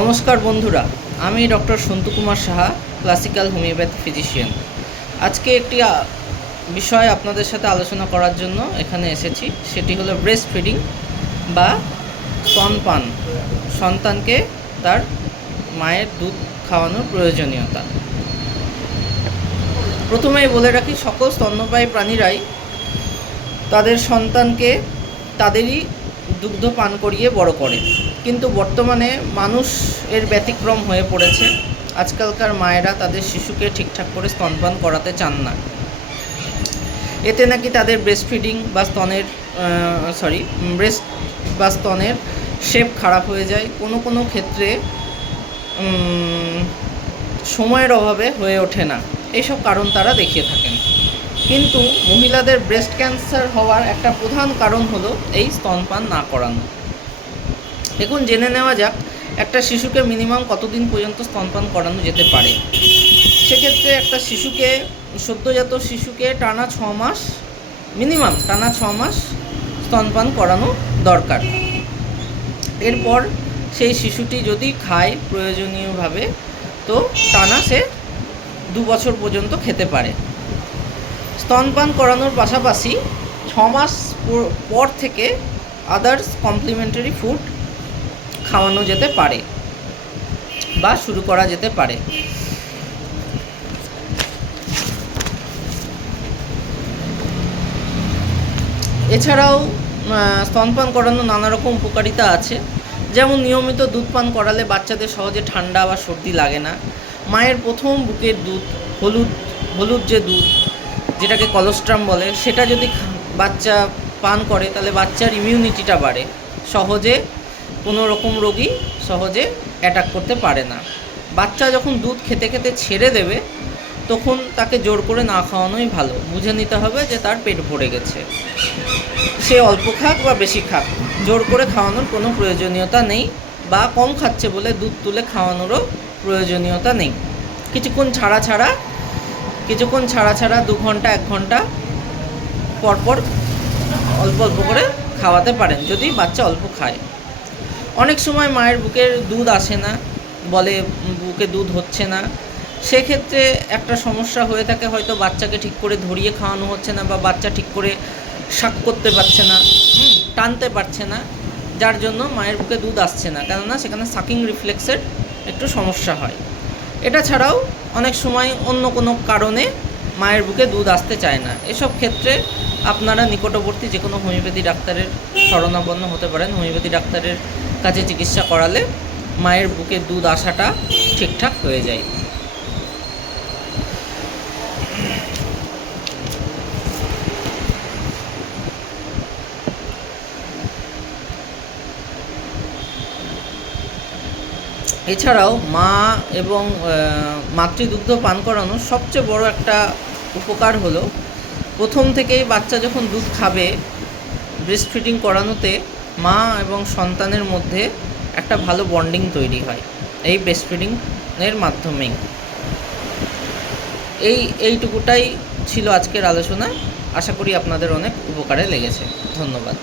নমস্কার বন্ধুরা, আমি doctor Santu Kumar Saha classical homeopathy physician আজকে একটি বিষয় আপনাদের সাথে আলোচনা করার জন্য এখানে এসেছি, সেটি হলো ব্রেস্ট ফিডিং বা স্তনপান সন্তানকে তার মায়ের দুধ খাওয়ানোর প্রয়োজনীয়তা। প্রথমেই বলে রাখি, সকল স্তন্যপায়ী প্রাণীরাই তাদের সন্তানকে তাদেরই দুগ্ধ পান করিয়ে বড় করে। কিন্তু বর্তমানে মানুষ এর ব্যতিক্রম হয়ে পড়েছে। আজকালকার মায়েরা তাদের শিশুকে ঠিকঠাক করে স্তনপান করাতে চান না। এতে নাকি তাদের ব্রেস্ট ফিডিং বা স্তনের সরি ব্রেস্ট বা স্তনের শেপ খারাপ হয়ে যায়। কোনো কোনো ক্ষেত্রে সময়ের অভাবে হয়ে ওঠে না। এইসব কারণ তারা দেখিয়ে থাকেন। কিন্তু মহিলাদের ব্রেস্ট ক্যান্সার হওয়ার একটা প্রধান কারণ হলো এই স্তনপান না করানো। দেখুন, জেনে নেওয়া যাক, একটা শিশুকে মিনিমাম কতদিন পর্যন্ত স্তনপান করানো যেতে পারে? সেক্ষেত্রে একটা শিশুকে, সদ্যজাত শিশুকে টানা ছ মাস মিনিমাম টানা ছ মাস স্তনপান করানো দরকার। এরপর সেই শিশুটি যদি খায় প্রয়োজনীয়ভাবে, তো টানা সে দু বছর পর্যন্ত খেতে পারে। স্তনপান করানোর পাশাপাশি ছ মাস পর- থেকে আদার্স কমপ্লিমেন্টারি ফুড খাওয়ানো যেতে পারে বা শুরু করা যেতে পারে। এছাড়াও স্তনপান করানো নানা রকম উপকারিতা আছে। যেমন নিয়মিত দুধ পান করালে বাচ্চাদের সহজে ঠান্ডা বা সর্দি লাগে না। মায়ের প্রথম বুকের দুধ হলুদ হলুদ যে দুধ যেটাকে কলোস্ট্রাম বলে, সেটা যদি বাচ্চা পান করে, তাহলে বাচ্চার ইমিউনিটিটা বাড়ে। সহজে কোনো রকম রোগী সহজে অ্যাটাক করতে পারে না। বাচ্চা যখন দুধ খেতে খেতে ছেড়ে দেবে, তখন তাকে জোর করে না খাওয়ানোই ভালো। বুঝে নিতে হবে যে তার পেট ভরে গেছে। সে অল্প খাক বা বেশি খাক, জোর করে খাওয়ানোর কোনো প্রয়োজনীয়তা নেই বা কম খাচ্ছে বলে দুধ তুলে খাওয়ানোরও প্রয়োজনীয়তা নেই। কিছুক্ষণ ছাড়া ছাড়া কিছুক্ষণ ছাড়া ছাড়া দু ঘণ্টা, এক ঘণ্টা পরপর অল্প অল্প করে খাওয়াতে পারেন, যদি বাচ্চা অল্প খায়। অনেক সময় মায়ের বুকের দুধ আসে না, বলে বুকে দুধ হচ্ছে না। সেক্ষেত্রে একটা সমস্যা হয়ে থাকে, হয়তো বাচ্চাকে ঠিক করে ধরিয়ে খাওয়ানো হচ্ছে না বা বাচ্চা ঠিক করে শাক করতে পারছে না টানতে পারছে না, যার জন্য মায়ের বুকে দুধ আসছে না। কেননা সেখানে সাকিং রিফ্লেক্সের একটু সমস্যা হয়। এটা ছাড়াও অনেক সময় অন্য কোনো কারণে মায়ের বুকে দুধ আসতে চায় না। এসব ক্ষেত্রে আপনারা নিকটবর্তী যে কোনো হোমিওপ্যাথি ডাক্তারের শরণাপন্ন হতে পারেন। হোমিওপ্যাথি ডাক্তারের কাছে চিকিৎসা করালে মায়ের বুকে দুধ আসাটা ঠিকঠাক হয়ে যায়। এছাড়াও মা এবং মাতৃদুগ্ধ পান করানোর সবচেয়ে বড় একটা উপকার হলো, প্রথম থেকেই বাচ্চা যখন দুধ খাবে ব্রেস্ট ফিডিং করানোতে মা এবং সন্তানের মধ্যে একটা ভালো বন্ডিং তৈরি হয়, এই ব্রেস্ট ফিডিংয়ের মাধ্যমেই। এই, এইটুকুটাই ছিল আজকের আলোচনা, আশা করি আপনাদের অনেক উপকারে লেগেছে। ধন্যবাদ।